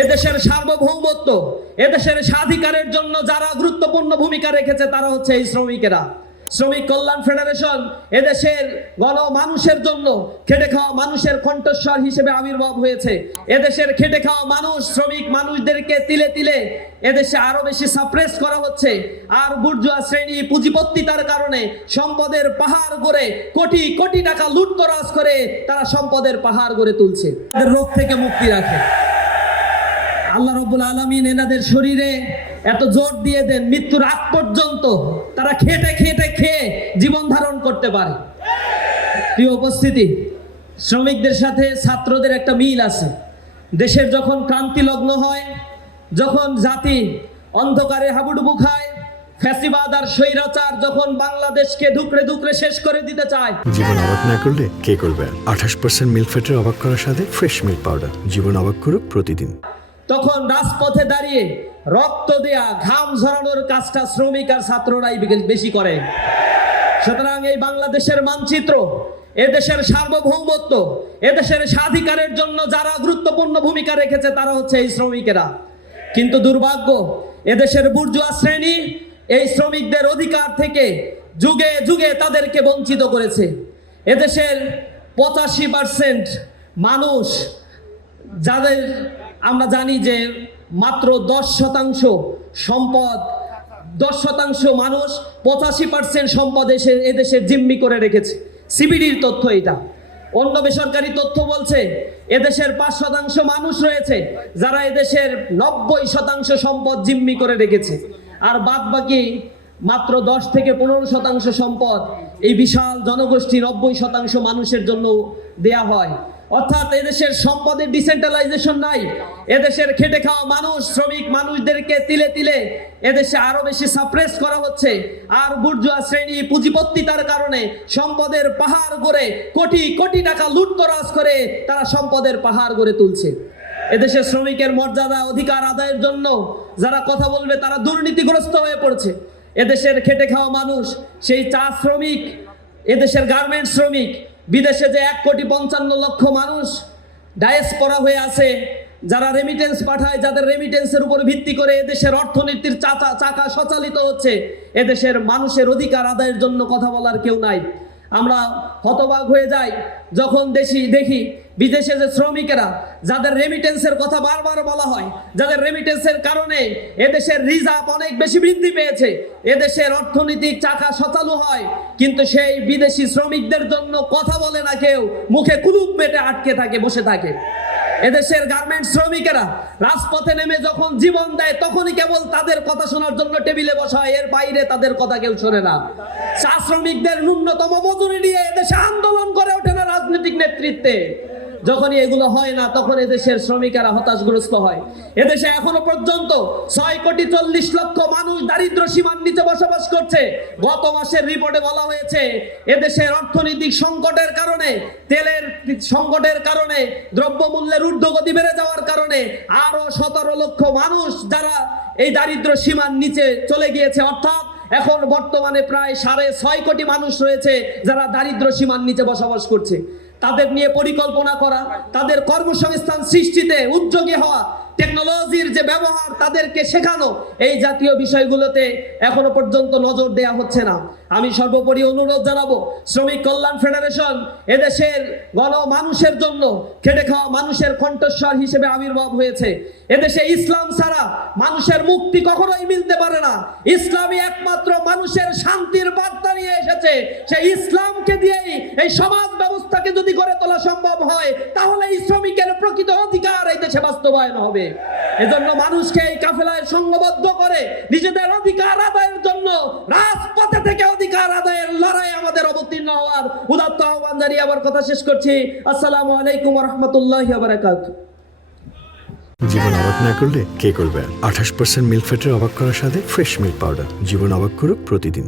এদেশের সার্বভৌমত্ব, এদেশের স্বাধিকারের জন্য যারা গুরুত্বপূর্ণ ভূমিকা রেখেছে তারা হচ্ছে এই শ্রমিকেরা। শ্রমিক কল্যাণ ফেডারেশন এদেশের মানুষের জন্য খেটে খাওয়া মানুষের কণ্ঠস্বর হিসেবে আবির্ভাব হয়েছে। এদেশের খেটে খাওয়া মানুষ, শ্রমিক মানুষদেরকে তিলে তিলে এদেশে আরো বেশি সাপ্রেস করা হচ্ছে। আর বুর্জোয়া শ্রেণী পুঁজিপত্তিতার কারণে সম্পদের পাহাড় গড়ে কোটি কোটি টাকা লুটতরাজ করে তারা সম্পদের পাহাড় গড়ে তুলছে। তাদের রোগ থেকে মুক্তি রাখে আল্লাহ রাব্বুল আলামিন এনাদের শরীরে এত জোর দিয়ে দেন মৃত্যুর আগ পর্যন্ত তারা খেটে খেটে খেয়ে জীবন ধারণ করতে পারে। প্রিয় উপস্থিতি, শ্রমিকদের সাথে ছাত্রদের একটা মিল আছে। দেশের যখন ক্রান্তি লগ্ন হয়, যখন জাতি অন্ধকারে হাবুডুবু খায়, ফ্যাসিবাদ আর স্বৈরাচার যখন বাংলাদেশকে ধুকরে ধুকরে শেষ করে দিতে চায়। জীবন অবাক না করলে কে করবে? 28% মিল্ক ফ্যাটের অবাক করার সাথে ফ্রেশ মিল্ক পাউডার। জীবন অবাক করুক প্রতিদিন। তখন রাজপথে দাঁড়িয়ে রক্ত দেয়া, ঘাম ঝরানোর কাজটা শ্রমিক আর ছাত্ররাই বেশি করে। সুতরাং এই বাংলাদেশের মানচিত্র, এদেশের সার্বভৌমত্ব, এদেশের স্বাধিকারের জন্য যারা গুরুত্বপূর্ণ ভূমিকা রেখেছে তারা হচ্ছে এই শ্রমিকেরা। কিন্তু দুর্ভাগ্য, এদেশের বুর্জোয়া শ্রেণী এই শ্রমিকদের অধিকার থেকে যুগে যুগে তাদেরকে বঞ্চিত করেছে। এদেশের 85% মানুষ, যাদের আমরা জানি যে মাত্র 10% সম্পদ, 10% মানুষ 85% সম্পদ এদেশের জিম্মি করে রেখেছে। সিবিডির তথ্য এটা। অন্য বেসরকারি তথ্য বলছে এদেশের 5% মানুষ রয়েছে যারা এদেশের 90% সম্পদ জিম্মি করে রেখেছে। আর বাদ বাকি মাত্র 10 থেকে 15% সম্পদ এই বিশাল জনগোষ্ঠী 90% মানুষের জন্য দেয়া হয়। অর্থাৎ এদেশের সম্পদের ডিসেন্ট্রালাইজেশন নাই। এদেশের খেটে খাওয়া মানুষ, শ্রমিক মানুষদেরকে তিলে তিলে এদেশে আরো বেশি সাপ্রেস করা হচ্ছে। আর বুর্জোয়া শ্রেণী পুঁজিপত্তিতার কারণে সম্পদের পাহাড় গড়ে কোটি কোটি টাকা লুটতরাজ করে তারা সম্পদের পাহাড় গড়ে তুলছে। এদেশের শ্রমিকের মর্যাদা, অধিকার আদায়ের জন্য যারা কথা বলবে তারা দুর্নীতিগ্রস্ত হয়ে পড়ছে। এদেশের খেটে খাওয়া মানুষ, সেই চা শ্রমিক, এদেশের গার্মেন্টস শ্রমিক, বিদেশে যে 1,55,00,000 মানুষ ডায়াসপোরা হয়ে আছে, যারা রেমিটেন্স পাঠায়, যাদের রেমিটেন্সের উপর ভিত্তি করে এদেশের অর্থনীতির চাকা সঞ্চালিত হচ্ছে, এদেশের মানুষের অধিকার আদায়ের জন্য কথা বলার কেউ নাই। আমরা হতবাক হয়ে যাই যখন দেখি বিদেশে যে শ্রমিকেরা, যাদের রেমিটেন্সের কথা বারবার বলা হয়, যাদের রেমিটেন্সের কারণে এদেশের রিজার্ভ অনেক বেশি বৃদ্ধি পেয়েছে, এদেশের অর্থনৈতিক চাকা সচালু হয়, কিন্তু সেই বিদেশি শ্রমিকদের জন্য কথা বলে না কেউ, মুখে কুলুপ মেটে আটকে থাকে, বসে থাকে। এদেশের গার্মেন্টস শ্রমিকেরা রাজপথে নেমে যখন জীবন দেয় তখনই কেবল তাদের কথা শোনার জন্য টেবিলে বসা হয়, এর বাইরে তাদের কথা কেউ শোনে না। চা শ্রমিকদের ন্যূনতম মজুরি নিয়ে এদেশে আন্দোলন করে ওঠে না রাজনৈতিক নেতৃত্বে। যখনই এগুলো হয় না তখন এদেশের শ্রমিকেরা হতাশগ্রস্ত হয়। এদেশে এখনো পর্যন্ত 6,40,00,000 মানুষ দারিদ্র সীমার নিচে বসবাস করছে। গত মাসের রিপোর্টে বলা হয়েছে এদেশের অর্থনৈতিক সংকটের কারণে, তেলের সংকটের কারণে, দ্রব্যমূল্যের ঊর্ধ্বগতি বেড়ে যাওয়ার কারণে আরো 17 লক্ষ মানুষ যারা এই দারিদ্র সীমার নিচে চলে গিয়েছে। অর্থাৎ এখন বর্তমানে প্রায় 6.5 কোটি মানুষ রয়েছে যারা দারিদ্র সীমার নিচে বসবাস করছে। তাদের নিয়ে পরিকল্পনা করা, তাদের কর্মসংস্থান সৃষ্টিতে উদ্যোগী হওয়া, টেকনোলজির যে ব্যবহার তাদেরকে শেখানো, এই জাতীয় বিষয়গুলোতে এখনো পর্যন্ত নজর দেওয়া হচ্ছে না। আমি সর্বোপরি অনুরোধ জানাবো, শ্রমিক কল্যাণ ফেডারেশন এদেশের মানুষের জন্য খেটে খাওয়া মানুষের কণ্ঠস্বর হিসেবে আবির্ভাব হয়েছে। এদেশে ইসলাম ছাড়া মানুষের মুক্তি কখনোই মিলতে পারে না। ইসলামই একমাত্র মানুষের শান্তির বার্তা নিয়ে এসেছে। সেই ইসলামকে দিয়েই এই সমাজ ব্যবস্থাকে যদি গড়ে তোলা সম্ভব হয়, তাহলে এই শ্রমিকের প্রকৃত অধিকার এই দেশে বাস্তবায়ন হবে। এজন্য মানুষকে এই কাফেলায় সংঘবদ্ধ করে নিজেদের অধিকার আদায়ের জন্য রাজপথে থেকে অধিকার আদায়ের লড়াই আমাদের অবতীর্ণ হওয়ার উদাত্ত আহ্বান জানিয়ে আবার কথা শেষ করছি। আসসালামু আলাইকুম ওয়া রাহমাতুল্লাহি ওয়া বারাকাতুহু। জীবন অবাক না করলে কে করবে? 28% মিল্ক ফ্যাটের অবাক করার সাথে ফ্রেশ মিল্ক পাউডার। জীবন অবাক করুক প্রতিদিন।